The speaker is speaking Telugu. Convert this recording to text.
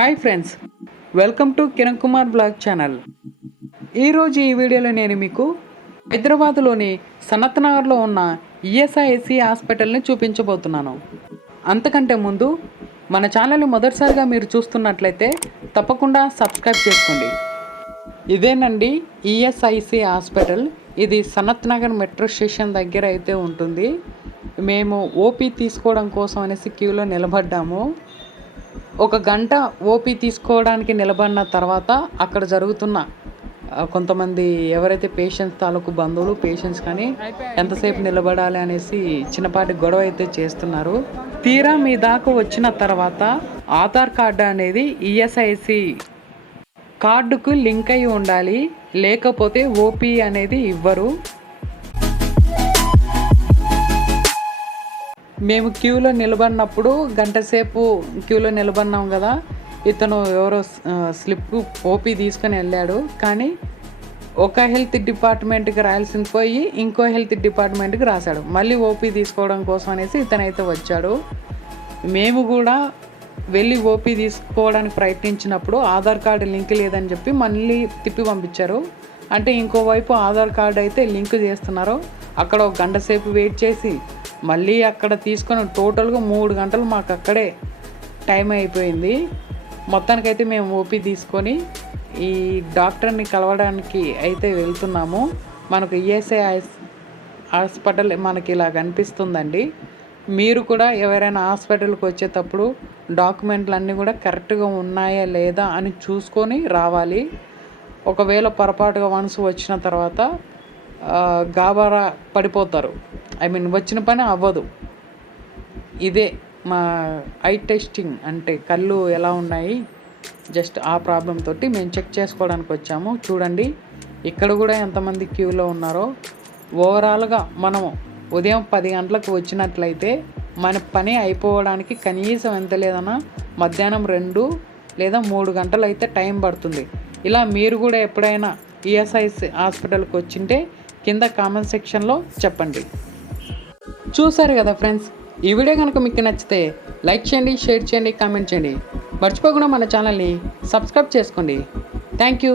Hi friends, welcome to Kiran Kumar blog channel. ఈరోజు ఈ వీడియోలో నేను మీకు హైదరాబాద్లోని సనత్ నగర్లో ఉన్న ఈఎస్ఐసి హాస్పిటల్ని చూపించబోతున్నాను. అంతకంటే ముందు మన ఛానల్ని మొదటిసారిగా మీరు చూస్తున్నట్లయితే తప్పకుండా సబ్స్క్రైబ్ చేసుకోండి. ఇదేనండి ఈఎస్ఐసి హాస్పిటల్. ఇది సనత్ నగర్ మెట్రో స్టేషన్ దగ్గర అయితే ఉంటుంది. మేము ఓపీ తీసుకోవడం కోసం అనేసి క్యూలో నిలబడ్డాము. ఒక గంట ఓపీ తీసుకోవడానికి నిలబడిన తర్వాత అక్కడ జరుగుతున్న కొంతమంది ఎవరైతే పేషెంట్స్ తాలూకు బంధువులు పేషెంట్స్ కానీ ఎంతసేపు నిలబడాలి అనేసి చిన్నపాటి గొడవ అయితే చేస్తున్నారు. తీరా మీ దాకా వచ్చిన తర్వాత ఆధార్ కార్డు అనేది ఈఎస్ఐసి కార్డుకు లింక్ అయి ఉండాలి, లేకపోతే ఓపీ అనేది ఇవ్వరు. మేము క్యూలో నిలబడినప్పుడు గంట సేపు క్యూలో నిలబడినాం కదా, ఇతను ఎవరో స్లిప్ ఓపీ తీసుకొని వెళ్ళాడు. కానీ ఒక హెల్త్ డిపార్ట్మెంట్కి రాయాల్సిన పోయి ఇంకో హెల్త్ డిపార్ట్మెంట్కి రాశాడు. మళ్ళీ ఓపీ తీసుకోవడం కోసం అనేసి ఇతనైతే వచ్చాడు. మేము కూడా వెళ్ళి ఓపీ తీసుకోవడానికి ప్రయత్నించినప్పుడు ఆధార్ కార్డు లింక్ లేదని చెప్పి మళ్ళీ తిప్పి పంపించారు. అంటే ఇంకోవైపు ఆధార్ కార్డు అయితే లింక్ చేస్తున్నారు. అక్కడ ఒక గంట సేపు వెయిట్ చేసి మళ్ళీ అక్కడ తీసుకొని టోటల్గా 3 గంటలు మాకు అక్కడే టైం అయిపోయింది. మొత్తానికైతే మేము ఓపీ తీసుకొని ఈ డాక్టర్ని కలవడానికి అయితే వెళ్తున్నాము. మనకు ఈఎస్ఐ హాస్పిటల్ మనకి ఇలా కనిపిస్తుందండి. మీరు కూడా ఎవరైనా హాస్పిటల్కి వచ్చేటప్పుడు డాక్యుమెంట్లు అన్నీ కూడా కరెక్ట్గా ఉన్నాయా లేదా అని చూసుకొని రావాలి. ఒకవేళ పొరపాటుగా వన్స్ వచ్చిన తర్వాత గాబరా పడిపోతారు. వచ్చిన పని అవ్వదు. ఇదే మా ఐ టెస్టింగ్, అంటే కళ్ళు ఎలా ఉన్నాయి జస్ట్ ఆ ప్రాబ్లం తోటి మేము చెక్ చేసుకోవడానికి వచ్చాము. చూడండి ఇక్కడ కూడా ఎంతమంది క్యూలో ఉన్నారో. ఓవరాల్గా మనము ఉదయం 10 గంటలకు వచ్చినట్లయితే మన పని అయిపోవడానికి కనీసం ఎంత లేదన్నా మధ్యాహ్నం 2 లేదా 3 గంటలు అయితే టైం పడుతుంది. ఇలా మీరు కూడా ఎప్పుడైనా ఈఎస్ఐసి హాస్పిటల్కి వచ్చింటే కింద కామెంట్ సెక్షన్లో చెప్పండి. చూసారు కదా ఫ్రెండ్స్, ఈ వీడియో కనుక మీకు నచ్చితే లైక్ చేయండి, షేర్ చేయండి, కామెంట్ చేయండి. మర్చిపోకుండా మన ఛానల్ని సబ్స్క్రైబ్ చేసుకోండి. Thank you.